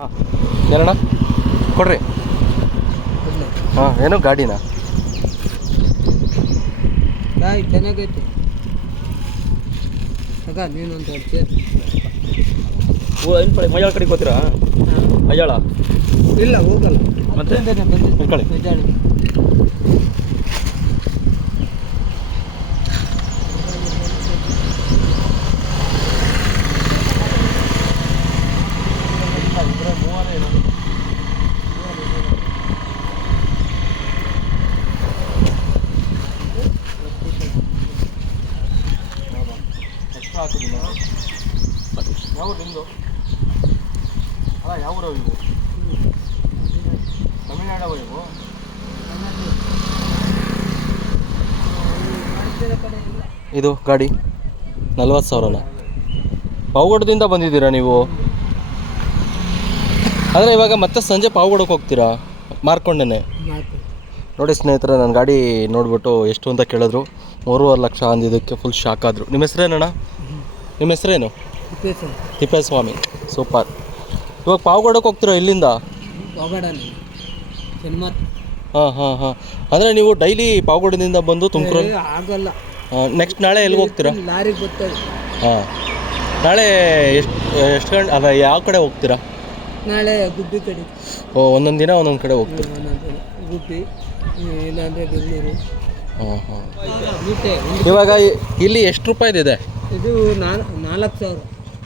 ಹಾಂ ಏನಣ್ಣ ಕೊಡ್ರಿ. ಹಾಂ ಏನೋ ಗಾಡಿನಾ? ಚೆನ್ನಾಗೈತೆ ಅಕ್ಕ ನೀನೊಂದು ಮಜಾಳ ಕಡೆಗೆ ಹೋಗ್ತೀರಾ? ಮಜಾಳ ಇಲ್ಲ ಹೋಗಲ್ಲ ಮತ್ತೆ ಇಟ್ಕೊಳ್ಳಿ. ಮಜಾಳಿ ಯಾವ ನಿಮ್ಮದು? ಅಲ್ಲ ಯಾವ ಊರವು ಇವು? ತಮಿಳ್ನಾಡವ ಇವು? ಇದು ಗಾಡಿ 40,000ನ? ಪಾವಗಡದಿಂದ ಬಂದಿದ್ದೀರಾ ನೀವು? ಆದರೆ ಇವಾಗ ಮತ್ತೆ ಸಂಜೆ ಪಾವಗಡಕ್ಕೆ ಹೋಗ್ತೀರಾ ಮಾರ್ಕೊಂಡೇ? ನೋಡಿ ಸ್ನೇಹಿತರೆ, ನನ್ನ ಗಾಡಿ ನೋಡಿಬಿಟ್ಟು ಎಷ್ಟು ಅಂತ ಕೇಳಿದ್ರು. 3.5 ಲಕ್ಷ ಅಂದಿದ್ದಕ್ಕೆ ಫುಲ್ ಶಾಕ್ ಆದರು. ನಿಮ್ಮ ಹೆಸರೇನಣ್ಣ? ನಿಮ್ಮ ಹೆಸರೇನು? ತಿಪ್ಪೇಸ್ವಾಮಿ. ಸೂಪರ್. ಇವಾಗ ಪಾವಗಡಕ್ಕೆ ಹೋಗ್ತೀರಾ ಇಲ್ಲಿಂದ? ಹಾಂ ಹಾಂ ಹಾಂ. ಅಂದರೆ ನೀವು ಡೈಲಿ ಪಾವಗಡದಿಂದ ಬಂದು ತುಮಕೂರು ಆಗಲ್ಲ. ನೆಕ್ಸ್ಟ್ ನಾಳೆ ಎಲ್ಲಿಗೆ ಹೋಗ್ತೀರಾ? ಲಾರಿಗೆ ಬರ್ತಾರೆ. ಹಾಂ, ನಾಳೆ ಎಷ್ಟು ಗಂಟೆ ಅಲ್ಲ ಯಾವ ಕಡೆ ಹೋಗ್ತೀರಾ? ನಾಳೆ ಗುಬ್ಬಿ ಕಡೆ. ಓ, ಒಂದೊಂದು ದಿನ ಒಂದೊಂದು ಕಡೆ ಹೋಗ್ತೀರಾ? ಗುಬ್ಬಿ ಇಲ್ಲಾಂದರೆ ಬೆಂಗಳೂರು. ಹಾಂ ಹಾಂ. ಮೂಟೆ ಇವಾಗ ಇಲ್ಲಿ ಎಷ್ಟು ರೂಪಾಯಿದಿದೆ? ಇದು 4,000.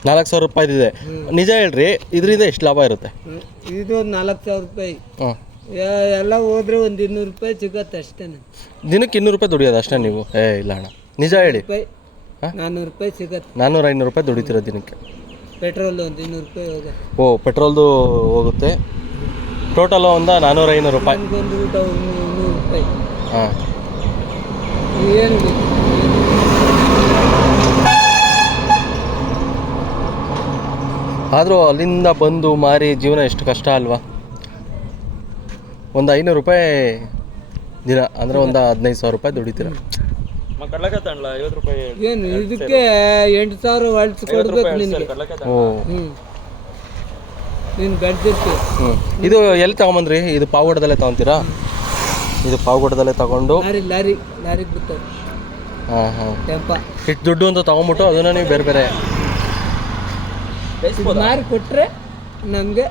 4,000 ರೂಪಾಯಿದಿದೆ. ನಿಜ ಹೇಳ್ರಿ, ಇದರಿಂದ ಎಷ್ಟು ಲಾಭ ಇರುತ್ತೆ? ಇದು 4,000 ರೂಪಾಯಿ. ಹಾಂ, ಎಲ್ಲ ಹೋದ್ರೆ ಒಂದು 200 ರೂಪಾಯಿ ಸಿಗತ್ತೆ ಅಷ್ಟೇ. ದಿನಕ್ಕೆ 200 ರೂಪಾಯಿ ದುಡಿಯೋದು ಅಷ್ಟೇ ನೀವು? ಇಲ್ಲ ಅಣ್ಣ, ನಿಜ ಹೇಳಿ. 400 ರೂಪಾಯಿ ಸಿಗತ್ತೆ. 400-500 ರೂಪಾಯಿ ದುಡಿತೀರ ದಿನಕ್ಕೆ? ಪೆಟ್ರೋಲ್ ಒಂದು 200 ರೂಪಾಯಿ ಹೋಗುತ್ತೆ. ಓ, ಪೆಟ್ರೋಲ್ದು ಹೋಗುತ್ತೆ. ಟೋಟಲ್ ಒಂದು 400-500 ರೂಪಾಯಿ. ಒಂದು ಊಟ 100 ರೂಪಾಯಿ. ಹಾಂ, ಏನು ಬೇಕು? ಆದರೂ ಅಲ್ಲಿಂದ ಬಂದು ಮಾರಿ ಜೀವನ ಎಷ್ಟು ಕಷ್ಟ ಅಲ್ವಾ? ಒಂದು 500 ರೂಪಾಯಿ ದಿನ ಅಂದರೆ ಒಂದು 15,000 ರೂಪಾಯಿ ದುಡಿತೀರ. ಏನು ಇದಕ್ಕೆ 8,000 ಹೊಲ್ಸಿ ಕೊಡ್ಬೇಕು ನಿನಗೆ. ಓ, ನೀನು ಬೆಳೆದಿರ್ತೀವಿ. ಇದು ಎಲ್ಲಿ ತಗೊಂಬಂದ್ರಿ? ಇದು ಪಾವಗಡದಲ್ಲೇ ತಗೊತೀರಾ? ಇದು ಪಾವಗಡದಲ್ಲೇ ತಗೊಂಡು ಲಾರಿಗೆ ಬಿಡ್ತಾರೆ. ಹಾಂ ಹಾಂ. ಟೆಂಪ ಇಷ್ಟು ದುಡ್ಡು ಅಂತ ತೊಗೊಂಬಿಟ್ಟು ಅದನ್ನು ನೀವು ಬೇರೆ ಬೇರೆ ಮಾರಿ ಕೊಟ್ಟರೆ ನಮಗೆ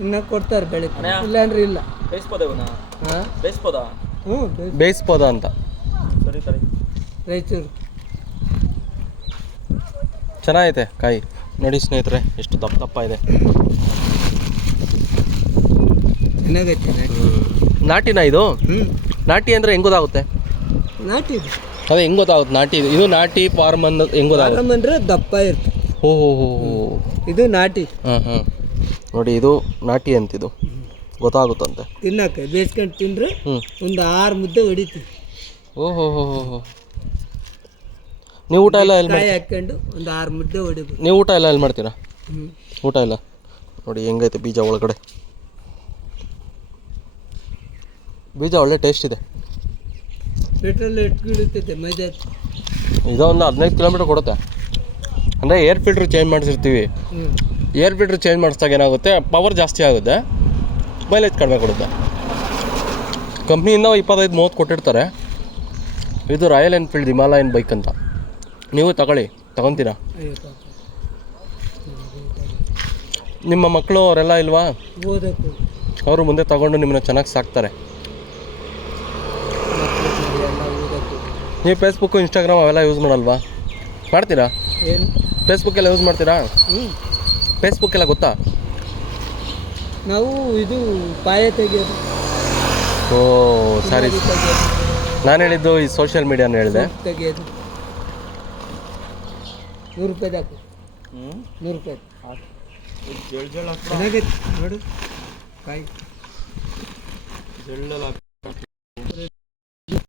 ಇನ್ನೂ ಕೊಡ್ತಾರೆ ಬೆಳೆ, ಇಲ್ಲಾಂದ್ರೆ ಇಲ್ಲ. ಹ್ಞೂ, ಬೇಯಿಸ್ಬೋದ ಅಂತ. ರಾಯಚೂರು ಚೆನ್ನಾಗೈತೆ ಕಾಯಿ ನೋಡಿ ಸ್ನೇಹಿತರೆ, ಎಷ್ಟು ದಪ್ಪ ದಪ್ಪ ಇದೆ. ಚೆನ್ನಾಗೈತೆ. ನಾಟಿನ ಇದು? ನಾಟಿ ಅಂದರೆ ಹೆಂಗೆ ಗೊತ್ತಾಗುತ್ತೆ? ನಾಟಿ ಅದೇ ಹೆಂಗೆ ಗೊತ್ತಾಗುತ್ತೆ ನಾಟಿ? ಇದು ನಾಟಿ ಫಾರ್ಮ್ ಅನ್ನೋದು ಹೆಂಗೆ ಗೊತ್ತಾಗುತ್ತೆ? ಫಾರ್ಮ್ ಅಂದರೆ ದಪ್ಪ ಇರ್ತದೆ. ಓ ಹೋ ಹೋ, ಇದು ನಾಟಿ. ಹಾಂ ಹಾಂ. ನೋಡಿ ಇದು ನಾಟಿ ಅಂತಿದು ಗೊತ್ತಾಗುತ್ತಂತೆ. ತಿನ್ನಕ್ಕೆ ಬೇಯಿಸ್ಕೊಂಡು ತಿಂದರೆ ಒಂದು 6 ಮುದ್ದೆ ಹೊಡಿತೀವಿ. ಓಹೋ ಹೋ ಹೋ ಹೋ. ನೀವು ಊಟ ಎಲ್ಲ ಎಲ್ಲಿ ಕಾಯಿ ಹಾಕ್ಕೊಂಡು ಒಂದು 6 ಮುದ್ದೆ ಹೊಡಿಬೇಕು. ನೀವು ಊಟ ಎಲ್ಲ ಎಲ್ಲಿ ಮಾಡ್ತೀರಾ? ಊಟ ಎಲ್ಲ ನೋಡಿ ಹೆಂಗೈತೆ ಬೀಜ ಒಳಗಡೆ. ಬೀಜ ಒಳ್ಳೆ ಟೇಸ್ಟ್ ಇದೆ. ಪೆಟ್ರೋಲ್ ಎಷ್ಟು ಬೀಳುತ್ತೈತೆ ಮೈದಾ? ಇದೋ ಒಂದು 15 ಕಿಲೋಮೀಟ್ರ್ ಕೊಡುತ್ತೆ. ಅಂದರೆ ಏರ್ ಫಿಲ್ಟ್ರ್ ಚೇಂಜ್ ಮಾಡಿಸಿರ್ತೀವಿ. ಏರ್ ಫಿಲ್ಟ್ರ್ ಚೇಂಜ್ ಮಾಡಿಸಿದಾಗ ಏನಾಗುತ್ತೆ, ಪವರ್ ಜಾಸ್ತಿ ಆಗುತ್ತೆ, ಮೈಲೇಜ್ ಕಡಿಮೆ ಕೊಡುತ್ತೆ. ಕಂಪ್ನಿಯಿಂದ 25-30 ಕೊಟ್ಟಿರ್ತಾರೆ. ಇದು ರಾಯಲ್ ಎನ್ಫೀಲ್ಡ್ ಹಿಮಾಲಯನ್ ಬೈಕ್ ಅಂತ. ನೀವು ತಗೊತೀರಾ? ನಿಮ್ಮ ಮಕ್ಕಳು ಅವರೆಲ್ಲ ಇಲ್ವಾ? ಓದಕ್ಕೆ ಅವರು ಮುಂದೆ ತಗೊಂಡು ನಿಮ್ಮನ್ನ ಚೆನ್ನಾಗಿ ಸಾಕ್ತಾರೆ. ನೀವು ಫೇಸ್ಬುಕ್ಕು ಇನ್ಸ್ಟಾಗ್ರಾಮ್ ಅವೆಲ್ಲ ಯೂಸ್ ಮಾಡಲ್ವಾ? ಮಾಡ್ತೀರಾ? ಏನು ಫೇಸ್ಬುಕ್ ಎಲ್ಲ ಯೂಸ್ ಮಾಡ್ತೀರಾ? ಫೇಸ್ಬುಕ್ ಎಲ್ಲ ಗೊತ್ತಾ? ನಾವು ಇದು ಪಾಯ ತೆಗೆಯೋದು. ಓ ಸಾರಿ, ನಾನು ಹೇಳಿದ್ದು ಈ ಸೋಷಿಯಲ್ ಮೀಡಿಯಾನ ಹೇಳಿದೆ. ತೆಗೆಯೋದು 100 ರೂಪಾಯಿ ಹಾಕು. 100 ರೂಪಾಯಿ ಚೆನ್ನಾಗೈತೆ ನೋಡು ಕಾಯಿ.